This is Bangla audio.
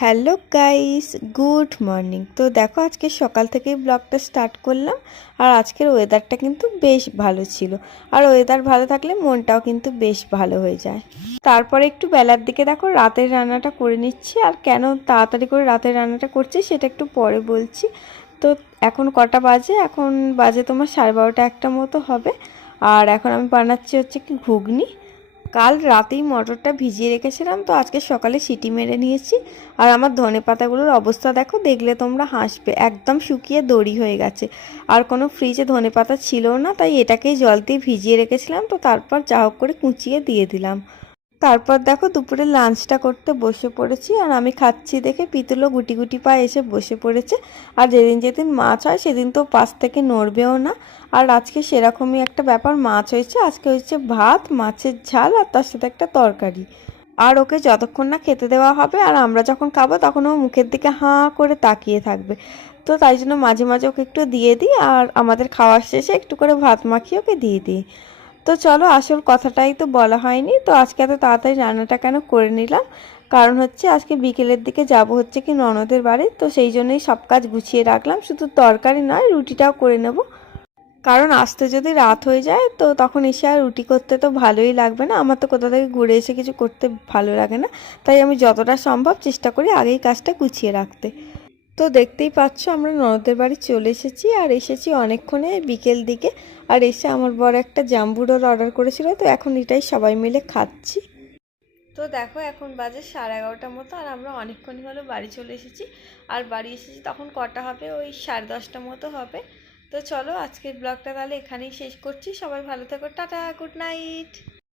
Hello guys, good morning. তো দেখো আজকে সকাল থেকেই ব্লগটা স্টার্ট করলাম। আর আজকের ওয়েদারটা কিন্তু বেশ ভালো ছিল। আর ওয়েদার ভালো থাকলে মনটাও কিন্তু বেশ ভালো হয়ে যায়। তারপরে একটু বেলার দিকে দেখো রাতের রান্নাটা করে নিচ্ছি। আর কেন তাড়াতাড়ি করে রাতের রান্নাটা করছি সেটা একটু পরে বলছি। তো এখন কটা বাজে? এখন বাজে তোমার 12:30 একটা মতো হবে। আর এখন আমি বানাচ্ছি হচ্ছে কি ঘুগনি। কাল রাতেই মটরটা ভিজিয়ে রেখেছিলাম, তো আজকে সকালে সিটি মেরে নিয়েছি। আর আমার ধনেপাতাগুলোর অবস্থা দেখো, দেখলে তোমরা হাসবে, একদম শুকিয়ে দড়ি হয়ে গেছে। আর কোনো ফ্রিজে ধনেপাতা ছিল না, তাই এটাকেই জল দিয়ে ভিজিয়ে রেখেছিলাম। তো তারপর যা হোক করে কুচিয়ে দিয়ে দিলাম। তারপর দেখো দুপুরে লাঞ্চটা করতে বসে পড়েছি। আর আমি খাচ্ছি দেখে পিতুলও গুটি গুটি পায়ে এসে বসে পড়েছে। আর যেদিন যেদিন মাছ হয় সেদিন তো পাশ থেকে নড়বেও না। আর আজকে সেরকমই একটা ব্যাপার, মাছ হয়েছে। আজকে হচ্ছে ভাত, মাছের ঝাল, আর তার সাথে একটা তরকারি। আর ওকে যতক্ষণ না খেতে দেওয়া হবে আর আমরা যখন খাবো তখন ও মুখের দিকে হাঁ করে তাকিয়ে থাকবে। তো তাই জন্য মাঝে মাঝে ওকে একটু দিয়ে দিই, আর আমাদের খাওয়ার শেষে একটু করে ভাত মাখিয়ে ওকে দিয়ে দিই। তো চলো, আসল কথাটাই তো বলা হয়নি। তো আজকে এত তাড়াতাড়ি রান্নাটা কেন করে নিলাম, কারণ হচ্ছে আজকে বিকেলের দিকে যাব হচ্ছে কি ননদের বাড়ি। তো সেই জন্যই সব কাজ গুছিয়ে রাখলাম, শুধু তরকারি নয় রুটিটাও করে নেব। কারণ আসতে যদি রাত হয়ে যায় তো তখন এসে আর রুটি করতে তো ভালোই লাগবে না। আমার তো কোথা থেকে ঘুরে এসে কিছু করতে ভালো লাগে না। তাই আমি যতটা সম্ভব চেষ্টা করি আগেই কাজটা গুছিয়ে রাখতে। তো দেখতেই পাচ্ছ আমরা ননদের বাড়ি চলে এসেছি। আর এসেছি অনেকক্ষণে বিকেল দিকে। আর এসে আমার বড় একটা জাম্বু রোল অর্ডার করেছিল, তো এখন এটাই সবাই মিলে খাচ্ছি। তো দেখো এখন বাজে 11:30টার মতো, আর আমরা অনেকক্ষণই হলো বাড়ি চলে এসেছি। আর বাড়ি এসেছি তখন কটা হবে, ওই 10:30টার মতো হবে। তো চলো আজকের ব্লগটা তাহলে এখানেই শেষ করছি। সবাই ভালো থেকো, টাটা, গুড নাইট।